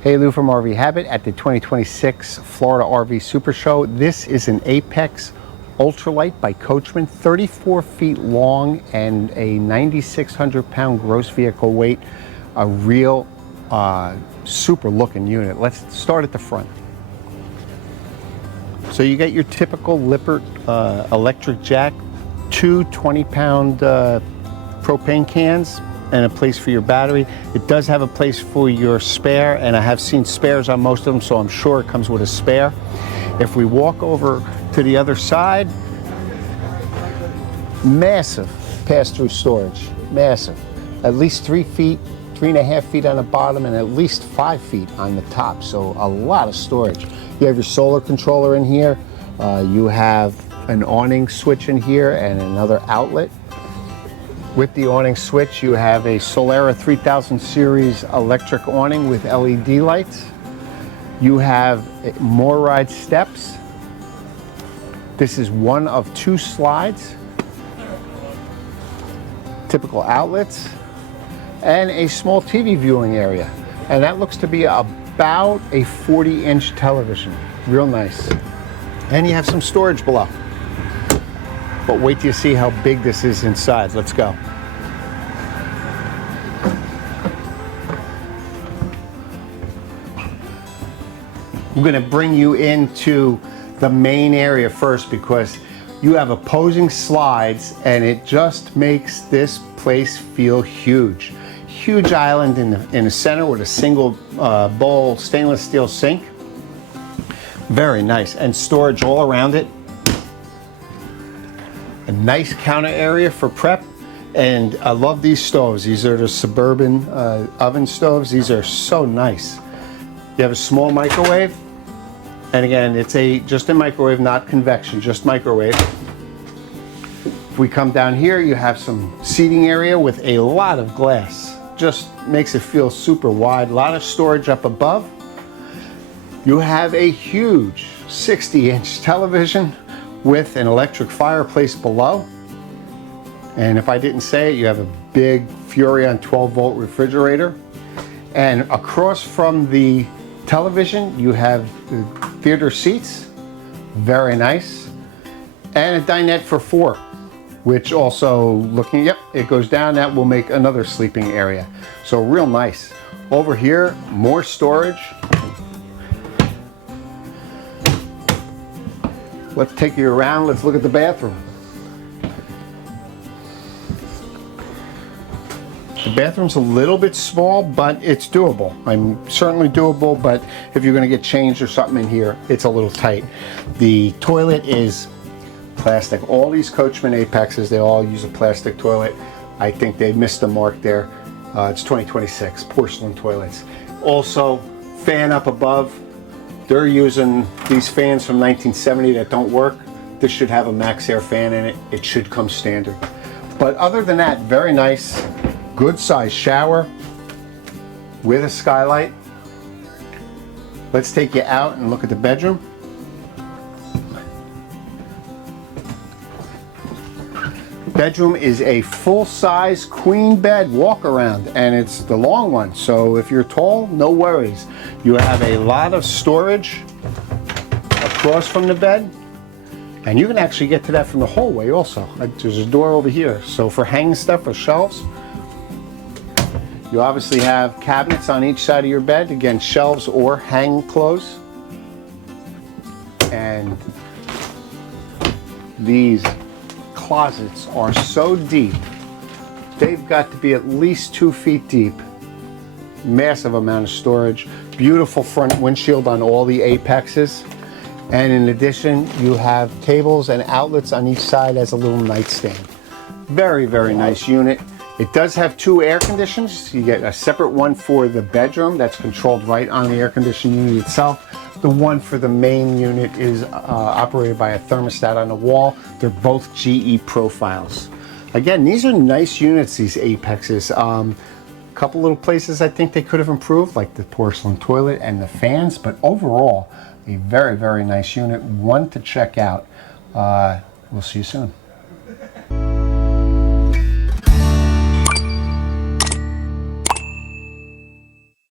Hey, Lou from RV Habit at the 2026 Florida RV Supershow. This is an Apex Ultra Lite by Coachmen, 34 feet long and a 9,600 pound gross vehicle weight. A real super looking unit. Let's start at the front. So you get your typical Lippert electric jack, two 20-pound propane cans, and a place for your battery. It does have a place for your spare, and I have seen spares on most of them, so I'm sure it comes with a spare. If we walk over to the other side, massive pass-through storage, massive. At least 3 feet, 3.5 feet on the bottom, and at least 5 feet on the top, so a lot of storage. You have your solar controller in here. You have an awning switch in here and another outlet. With the awning switch, you have a Solera 3000 series electric awning with LED lights. You have more ride steps. This is one of 2 slides, typical outlets, and a small TV viewing area. And that looks to be about a 40-inch television. Real nice. And you have some storage below. But wait till you see how big this is inside. Let's go. I'm going to bring you into the main area first because you have opposing slides and it just makes this place feel huge. Huge island in the center with a single bowl stainless steel sink. Very nice, and storage all around it. A nice counter area for prep, and I love these stoves. These are the Suburban oven stoves. These are so nice. You have a small microwave, and again, it's just a microwave, not convection, just microwave. If we come down here, you have some seating area with a lot of glass. Just makes it feel super wide. A lot of storage up above. You have a huge 60-inch television with an electric fireplace below. And if I didn't say it, you have a big Furrion 12-volt refrigerator. And across from the television, you have the theater seats, very nice. And a dinette for 4, which also looking, yep, it goes down. That will make another sleeping area. So real nice. Over here, more storage. Let's take you around. Let's look at the bathroom. The bathroom's a little bit small, but it's doable. I'm certainly doable, but if you're gonna get changed or something in here, it's a little tight. The toilet is plastic. All these Coachmen Apexes, they all use a plastic toilet. I think they missed the mark there. It's 2026, porcelain toilets. Also, fan up above. They're using these fans from 1970 that don't work. This should have a max air fan in it. It should come standard. But other than that, very nice, good size shower with a skylight. Let's take you out and look at the bedroom. Bedroom is a full-size queen bed walk-around, and it's the long one, so if you're tall, no worries. You have a lot of storage across from the bed, and you can actually get to that from the hallway also. There's a door over here, so for hanging stuff or shelves. You obviously have cabinets on each side of your bed, again, shelves or hang clothes. And these closets are so deep. They've got to be at least 2 feet deep. Massive amount of storage. Beautiful front windshield on all the Apexes. And in addition, you have tables and outlets on each side as a little nightstand. Very, very nice unit. It does have 2 air conditioners. You get a separate one for the bedroom that's controlled right on the air conditioning unit itself. The one for the main unit is operated by a thermostat on the wall. They're both GE profiles. Again, these are nice units, these Apexes. Couple little places I think they could have improved, like the porcelain toilet and the fans, but overall, a very, very nice unit. One to check out. We'll see you soon.